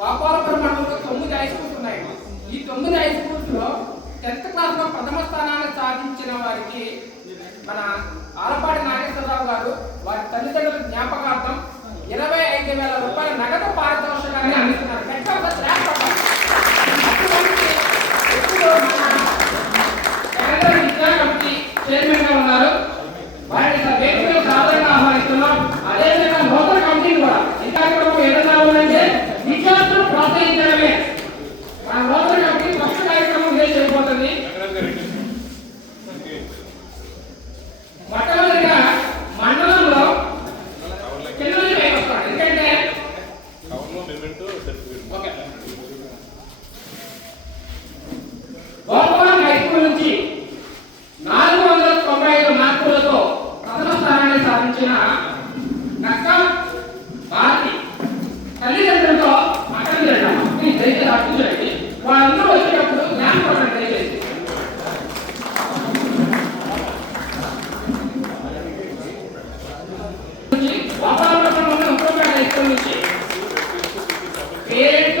గోపాలపురం మండలంలో తొమ్మిది high schools ఉన్నాయి. ఈ తొమ్మిది హై స్కూల్స్లో టెన్త్ క్లాస్లో ప్రథమ స్థానాన్ని సాధించిన వారికి మన ఆలపాటి నాగేశ్వరరావు గారు వారి తల్లిదండ్రుల జ్ఞాపకార్థం ఇరవై ఐదు వేల రూపాయల నగదు పారితోషికాన్ని అందిస్తున్నారు. దయచేసి హక్కు చూడండి వాళ్ళందరూ వచ్చేటప్పుడు జ్ఞానం పడండి దయచేసి పేరెంట్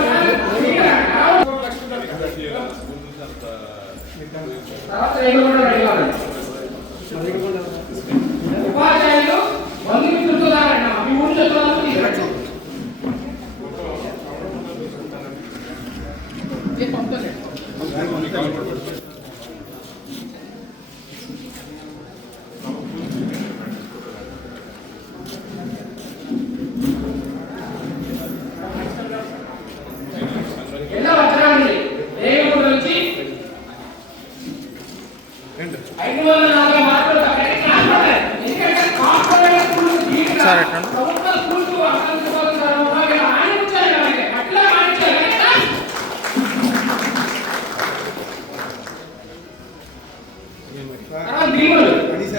ಬೆಂಗಳೂರು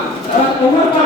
over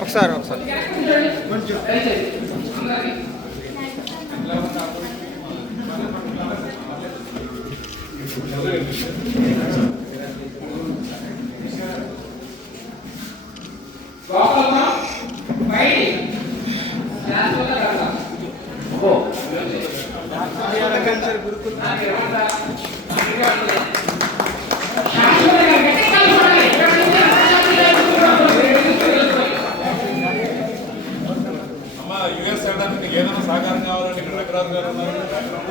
ఒకసారి ఒకసారి. కొంచెం దయచేసి